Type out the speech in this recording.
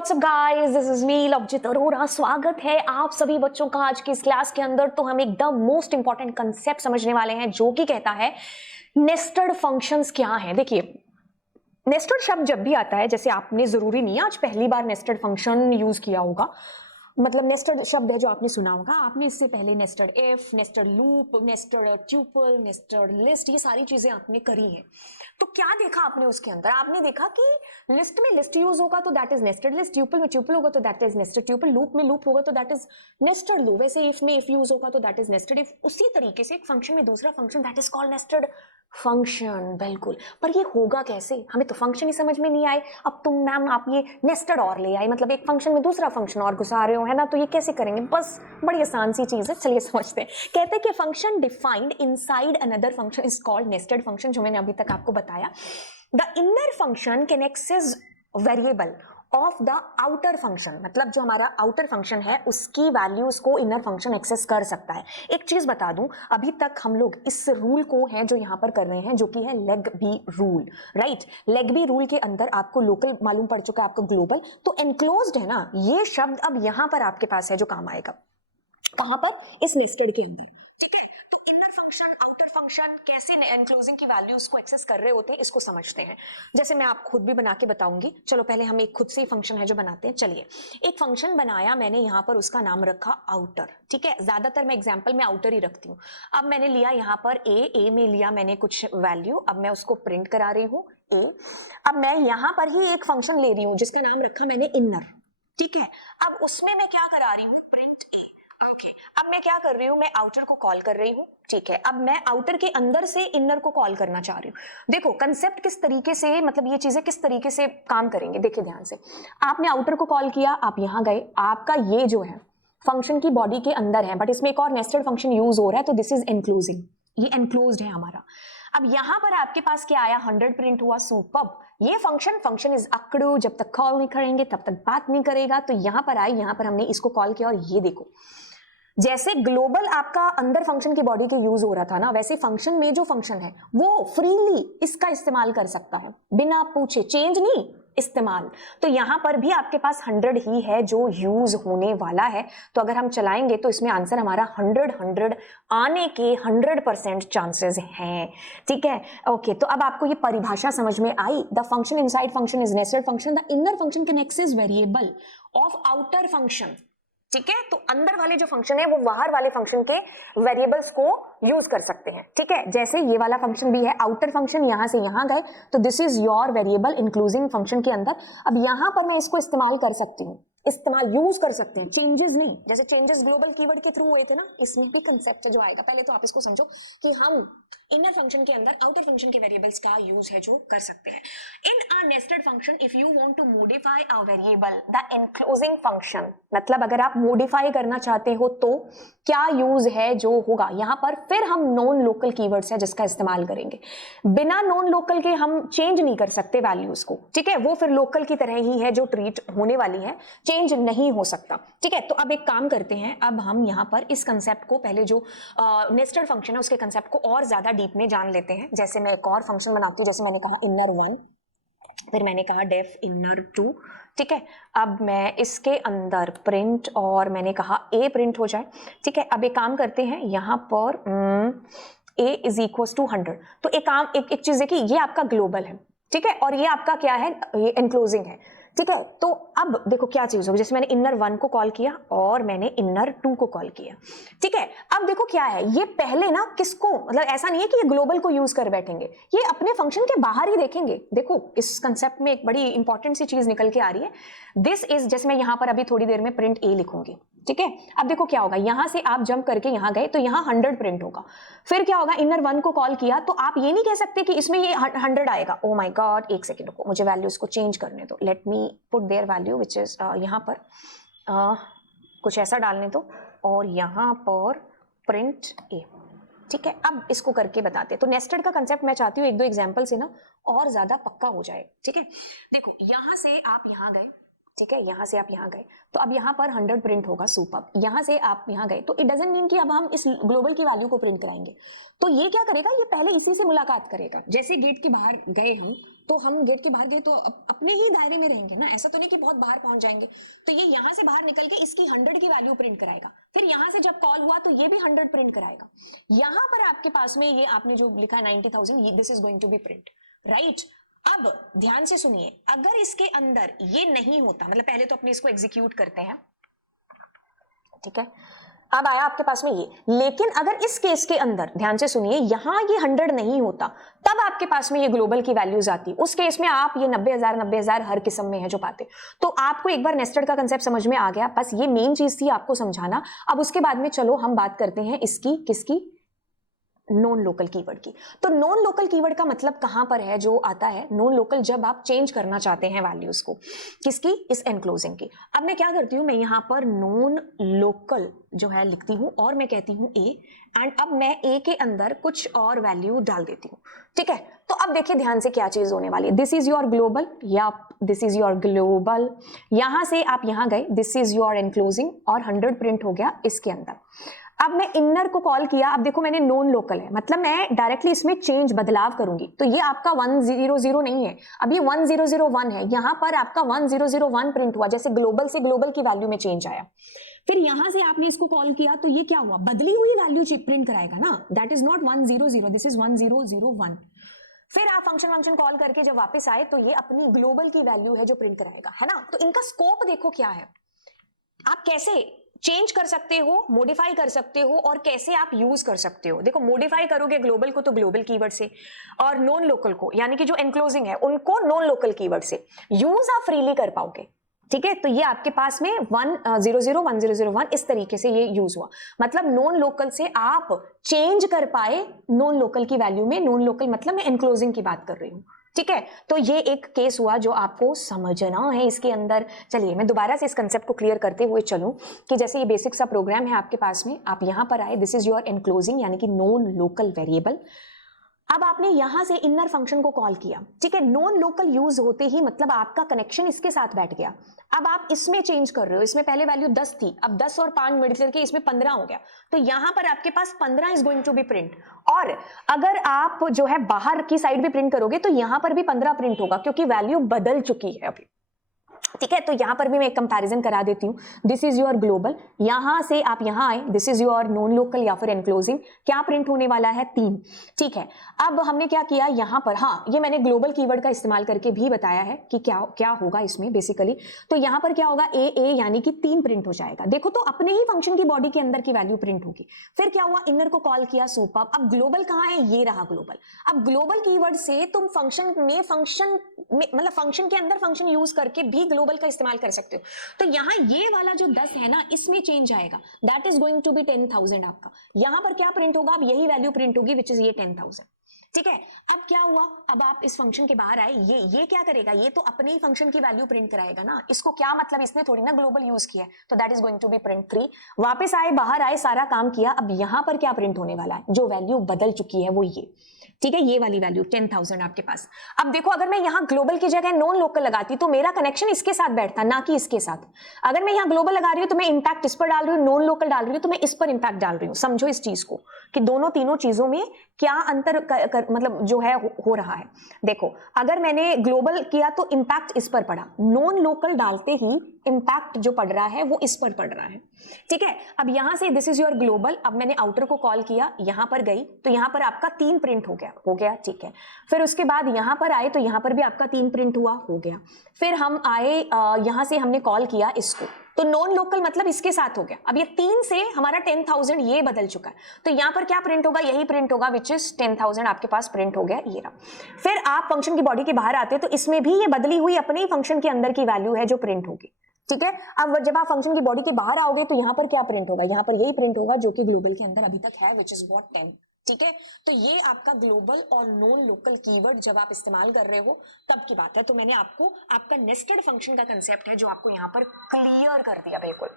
WhatsApp guys, this is me Lovjit Arora. स्वागत है आप सभी बच्चों का आज की इस क्लास के अंदर। तो हम एकदम मोस्ट इंपॉर्टेंट कंसेप्ट समझने वाले हैं जो कि कहता है नेस्टेड फंक्शंस क्या हैं। देखिए, नेस्टेड शब्द जब भी आता है, जैसे आपने जरूरी नहीं आज पहली बार नेस्टेड फंक्शन यूज किया होगा, मतलब नेस्टेड शब्द है जो आपने सुना होगा, आपने इससे पहले nested if, nested loop, nested tuple, nested list, ये सारी चीजें आपने करी हैं। तो क्या देखा आपने उसके अंदर? आपने देखा कि लिस्ट में लिस्ट यूज होगा तो that is nested list, tuple में ट्यूपल होगा तो that is nested tuple, loop में लूप होगा तो दैट इज नेस्टेड लूप, वैसे इफ में इफ यूज होगा तो दैट इज नेस्टेड इफ। उसी तरीके से एक फंक्शन में दूसरा function, that is called nested function. बिल्कुल, पर ये होगा कैसे? हमें तो फंक्शन ही समझ में नहीं आए। अब तुम मैम आप ये नेस्टेड और ले आए, मतलब एक फंक्शन में दूसरा फंक्शन और घुसा रहे हो, है ना? तो ये कैसे करेंगे? बस बड़ी आसान सी चीज है, चलिए समझते हैं। कहते हैं कि function defined inside another function is called nested function, जो मैंने अभी तक आपको बताया। The inner function can access variable of the outer function, मतलब जो हमारा आउटर फंक्शन है उसकी वैल्यूज को इनर फंक्शन एक्सेस कर सकता है। एक चीज बता दूं, अभी तक हम लोग इस रूल को है जो यहां पर कर रहे हैं, जो कि है leg B rule, right? Leg B rule के अंदर आपको लोकल मालूम पड़ चुका है, आपको ग्लोबल, तो एनक्लोज्ड है ना ये शब्द। अब यहां पर आपके पास है जो काम आएगा, कहां पर? इस नेस्टेड के अंदर, ठीक है? तो इनर फंक्शन, आउटर फंक्शन कैसे एनक्लोजिंग की वैल्यूज को एक्सेस कर रहे होते हैं, इसको समझते हैं। जैसे मैं आप खुद भी बना के बताऊंगी। चलो पहले हम एक खुद से ही फंक्शन है जो बनाते हैं। चलिए, एक फंक्शन बनाया मैंने, यहाँ पर उसका नाम रखा आउटर, ठीक है? ज्यादातर मैं एग्जाम्पल में आउटर ही रखती हूँ। अब मैंने लिया यहाँ पर ए में लिया मैंने कुछ वैल्यू, अब मैं उसको प्रिंट करा रही हूँ ए। अब मैं यहाँ पर ही एक फंक्शन ले रही हूँ जिसका नाम रखा मैंने इनर, ठीक है? अब उसमें मैं क्या करा रही हूँ? प्रिंट ए। ओके, अब मैं क्या कर रही हूँ? मैं आउटर को कॉल कर रही हूँ, ठीक है? अब मैं आउटर के अंदर से इनर को कॉल करना चाह रही हूँ। देखो कंसेप्ट किस तरीके से, मतलब ये चीजें किस तरीके से काम करेंगे, देखिए ध्यान से। आपने आउटर को कॉल किया, आप यहां गए, आपका ये जो है फंक्शन की बॉडी के अंदर है, बट इसमें एक और नेस्टेड फंक्शन यूज हो रहा है, तो दिस इज एनक्लोजिंग, ये एनक्लोज्ड है हमारा। अब यहां पर आपके पास क्या आया? 100 प्रिंट हुआ, सुपर्ब। ये फंक्शन इज अकड़ू, जब तक कॉल नहीं करेंगे तब तक बात नहीं करेगा। तो यहां पर आए, यहां पर हमने इसको कॉल किया, और ये देखो जैसे ग्लोबल आपका अंदर फंक्शन की बॉडी के यूज हो रहा था ना, वैसे फंक्शन में जो फंक्शन है वो फ्रीली इसका इस्तेमाल कर सकता है, बिना पूछे, चेंज नहीं, इस्तेमाल। तो यहां पर भी आपके पास 100 ही है जो यूज होने वाला है। तो अगर हम चलाएंगे तो इसमें आंसर हमारा 100 आने के 100% चांसेस हैं, ठीक है? ओके, तो अब आपको ये परिभाषा समझ में आई। The function inside function is nested function, the inner function can access variable of outer function, ठीक है? तो अंदर वाले जो फंक्शन है वो बाहर वाले फंक्शन के वेरिएबल्स को यूज कर सकते हैं, ठीक है? जैसे ये वाला फंक्शन भी है आउटर फंक्शन, यहां से यहां गए तो this is your variable including function के अंदर। अब यहां पर मैं इसको इस्तेमाल कर सकती हूँ, इस्तेमाल यूज कर सकते हैं, चेंजेस नहीं। जैसे चेंजेस ग्लोबल कीवर्ड के थ्रू हुए थे ना, इसमें भी कंसेप्ट जो आएगा। पहले तो आप इसको समझो कि हम इनर फंक्शन के अंदर आउटर फंक्शन के वेरिएबल्स का यूज है जो कर सकते हैं। In a nested function if you want to modify a variable the enclosing function, मतलब अगर आप मॉडिफाई करना चाहते हो तो क्या यूज है जो होगा यहां पर? फिर हम नॉन लोकल कीवर्ड्स है जिसका इस्तेमाल करेंगे। बिना नॉन लोकल के हम चेंज नहीं कर सकते वैल्यूज को, ठीक है? वो फिर लोकल की तरह ही है जो ट्रीट होने वाली है, चेंज नहीं हो सकता, ठीक है? तो अब एक काम करते हैं, अब हम यहां पर इस कंसेप्ट को, पहले जो नेस्टेड फंक्शन है उसके कंसेप्ट को और ज्यादा डीप में जान लेते हैं। जैसे मैं एक और फंक्शन बनाती हूँ, जैसे मैंने कहा इनर 1, फिर मैंने कहा डेफ इनर 2, ठीक है? अब मैं इसके अंदर प्रिंट, और मैंने कहा ए प्रिंट हो जाए, ठीक है? अब एक काम करते हैं, यहां पर ए इज इक्वल टू 100। तो एक चीज है कि ये आपका ग्लोबल है, ठीक है? और ये आपका क्या है? ये एनक्लोजिंग है, ठीक है? तो अब देखो क्या चीज होगी, जैसे मैंने इनर 1 को कॉल किया और मैंने इनर 2 को कॉल किया, ठीक है? अब देखो क्या है, ये पहले ना किसको, मतलब ऐसा नहीं है कि ये ग्लोबल को यूज कर बैठेंगे, ये अपने फंक्शन के बाहर ही देखेंगे। देखो इस कंसेप्ट में एक बड़ी इंपॉर्टेंट सी चीज निकल के आ रही है। दिस इज, जैसे मैं यहां पर अभी थोड़ी देर में प्रिंट ए लिखूंगी, ठीक है? अब देखो क्या होगा, यहां से आप जंप करके यहां गए तो यहां 100 प्रिंट होगा। फिर क्या होगा, इनर 1 को कॉल किया तो आप ये नहीं कह सकते कि इसमें ये 100 आएगा। ओ माय गॉड, एक सेकंड रुको, मुझे वैल्यूज को चेंज करने दो। Let me put their value which is यहां पर कुछ ऐसा डालने दो, और यहां पर प्रिंट ए, ठीक है? अब इसको करके बताते हैं। तो नेस्टेड का कंसेप्ट मैं चाहती हूँ एक दो एग्जांपल से ना और ज्यादा पक्का हो जाए, ठीक है? देखो यहां से आप यहां गए, ठीक है? यहां से आप यहां गए तो अब यहां पर 100 प्रिंट होगा, सुपर। यहां से आप यहां गए तो इट डजंट मीन कि अब हम इस ग्लोबल की वैल्यू को प्रिंट कराएंगे। तो ये क्या करेगा, ये पहले इसी से मुलाकात करेगा। जैसे गेट के बाहर गए हम तो हम गेट के बाहर गए तो अपने ही दायरे में रहेंगे ना, ऐसा तो नहीं कि बहुत बाहर पहुंच जाएंगे। तो ये यहाँ से बाहर निकल के इसकी 100 की वैल्यू प्रिंट कराएगा, फिर यहाँ से जब कॉल हुआ तो ये भी 100 प्रिंट कराएगा। यहाँ पर आपके पास में ये आपने जो लिखा 90,000, this is going to be print, right. अब ध्यान से सुनिए, अगर इसके अंदर ये नहीं होता, मतलब पहले तो अपने इसको एग्जीक्यूट करते हैं, ठीक है, अब आया आपके पास में ये, लेकिन अगर इस केस के अंदर ध्यान से सुनिए यहां ये 100 नहीं होता, तब आपके पास में ये ग्लोबल की वैल्यूज आती, उस केस में आप ये 90,000 हर किस्म में है जो पाते। तो आपको एक बार नेस्टेड का कंसेप्ट समझ में आ गया, बस ये मेन चीज थी आपको समझाना। अब उसके बाद में चलो हम बात करते हैं इसकी, किसकी, नॉन लोकल कीवर्ड की। तो नॉन लोकल कीवर्ड का मतलब कहां पर है जो आता है, नॉन लोकल जब आप चेंज करना चाहते हैं वैल्यूज को, किसकी, इस एनक्लोजिंग की। अब मैं क्या करती हूं, मैं यहां पर नॉन लोकल जो है लिखती हूं और मैं कहती हूं ए, एंड अब मैं ए के अंदर कुछ और वैल्यू डाल देती हूं, ठीक है। तो अब देखिए ध्यान से क्या चीज होने वाली है, दिस इज योर ग्लोबल, या दिस इज योर ग्लोबल, यहां से आप यहां गए, दिस इज योर एनक्लोजिंग और 100 प्रिंट हो गया इसके अंदर। अब मैं इनर को कॉल किया, अब देखो मैंने नॉन लोकल है, मतलब मैं डायरेक्टली इसमें चेंज बदलाव करूंगी, तो ये आपका 100 नहीं है, अब ये 1001 है, यहां पर आपका 1001 प्रिंट हुआ, जैसे ग्लोबल से ग्लोबल की वैल्यू में चेंज आया। फिर यहां से आपने इसको कॉल किया तो ये क्या हुआ, बदली हुई वैल्यू प्रिंट कराएगा ना, that is not 100, this is 1001। फिर आप फंक्शन कॉल करके जब वापस आए तो ये अपनी ग्लोबल की वैल्यू है जो प्रिंट कराएगा, है ना। तो इनका स्कोप देखो क्या है, आप कैसे चेंज कर सकते हो, मॉडिफाई कर सकते हो, और कैसे आप यूज कर सकते हो। देखो मॉडिफाई करोगे ग्लोबल को तो ग्लोबल कीवर्ड से, और नॉन लोकल को यानी कि जो एनक्लोजिंग है उनको नॉन लोकल कीवर्ड से यूज आप फ्रीली कर पाओगे, ठीक है। तो ये आपके पास में 1001 इस तरीके से ये यूज हुआ, मतलब नॉन लोकल से आप चेंज कर पाए नॉन लोकल की वैल्यू में। नॉन लोकल मतलब मैं एनक्लोजिंग की बात कर रही हूं, ठीक है। तो ये एक केस हुआ जो आपको समझना है इसके अंदर। चलिए मैं दोबारा से इस कंसेप्ट को क्लियर करते हुए चलूं कि जैसे ये बेसिक सा प्रोग्राम है आपके पास में, आप यहां पर आए, दिस इज योर एनक्लोजिंग यानी कि नॉन लोकल वेरिएबल। अब आपने यहां से इनर फंक्शन को कॉल किया, ठीक है। नॉन लोकल यूज होते ही मतलब आपका कनेक्शन इसके साथ बैठ गया। अब आप इसमें चेंज कर रहे हो, इसमें पहले वैल्यू 10 थी, अब 10 और 5 मिल करके इसमें 15 हो गया, तो यहां पर आपके पास 15 is going to be print. और अगर आप जो है बाहर की साइड भी प्रिंट करोगे तो यहां पर भी 15 प्रिंट होगा, क्योंकि वैल्यू बदल चुकी है अभी, ठीक है। तो यहां पर भी मैं एक कंपैरिजन करा देती हूं, दिस इज योर ग्लोबल, यहां से आप यहां आए, this is your non local या फिर एनक्लोजिंग, क्या प्रिंट होने वाला है 3, ठीक है। अब हमने क्या किया यहां पर, हाँ ये मैंने ग्लोबल कीवर्ड का इस्तेमाल करके भी बताया है कि क्या क्या होगा इसमें बेसिकली। तो यहां पर क्या होगा, ए यानी कि 3 प्रिंट हो जाएगा, देखो तो अपने ही फंक्शन की बॉडी के अंदर की वैल्यू प्रिंट होगी। फिर क्या हुआ, इनर को कॉल किया, सुपर। अब ग्लोबल कहां है, ये रहा ग्लोबल। अब ग्लोबल कीवर्ड से तुम फंक्शन में मतलब फंक्शन के अंदर फंक्शन यूज करके भी ग्लोबल का इस्तेमाल कर सकते हो। तो यहां ये वाला जो 10 है ना, इसमें चेंज आएगा, that is going to be 10,000 आपका। यहां पर क्या प्रिंट होगा, अब यही वैल्यू प्रिंट होगी विच इज ये 10,000, ठीक है। अब क्या हुआ, अब आप इस फंक्शन के बाहर आए, ये क्या करेगा, ये तो अपने ही फंक्शन की वैल्यू प्रिंट कराएगा ना, इसको क्या मतलब, इसने थोड़ी ना ग्लोबल यूज किया है, तो that is going to be print 3। वापस आए, बाहर आए, सारा काम किया, अब यहां पर क्या प्रिंट होने वाला है, जो वैल्यू बदल चुकी है वो ये, ठीक है, ये वाली वैल्यू 10,000 आपके पास। अब देखो अगर मैं यहां ग्लोबल की जगह नॉन लोकल लगाती तो मेरा कनेक्शन इसके साथ बैठता, ना कि इसके साथ। अगर मैं यहां ग्लोबल लगा रही हूं तो मैं इंपैक्ट इस पर डाल रही हूं, नॉन लोकल डाल रही हूं तो मैं इस पर इंपैक्ट डाल रही हूं। समझो इस चीज को कि दोनों तीनों चीजों में क्या अंतर मतलब जो है हो रहा है। देखो अगर मैंने ग्लोबल किया तो इंपैक्ट इस पर पड़ा, नॉन लोकल डालते ही इंपैक्ट जो पड़ रहा है वो इस पर पड़ रहा है, ठीक है। अब यहां से दिस इज योर ग्लोबल, अब मैंने आउटर को कॉल किया, यहां पर गई तो यहां पर आपका 3 प्रिंट हो गया, ठीक है। फिर उसके बाद यहां पर आए तो यहां पर भी आपका 3 प्रिंट हुआ, हो गया। फिर हम आए यहां से हमने कॉल किया इसको, तो नॉन लोकल मतलब इसके साथ हो गया। अब ये 3 से हमारा 10,000 ये बदल चुका है, तो यहां पर क्या प्रिंट होगा, यही प्रिंट होगा विच इज 10,000 आपके पास प्रिंट हो गया, ये रहा। फिर आप फंक्शन की बॉडी के बाहर आते हो तो इसमें भी ये बदली हुई अपने ही फंक्शन के अंदर की वैल्यू है जो प्रिंट होगी, ठीक है। अब जब आप फंक्शन की बॉडी के बाहर आओगे तो यहां पर क्या प्रिंट होगा, यहां पर यही प्रिंट होगा जो कि ग्लोबल के अंदर अभी तक है विच इज व्हाट 10, ठीक है। तो ये आपका ग्लोबल और नॉन लोकल कीवर्ड जब आप इस्तेमाल कर रहे हो तब की बात है। तो मैंने आपको आपका नेस्टेड फंक्शन का कंसेप्ट है जो आपको यहां पर क्लियर कर दिया बिल्कुल।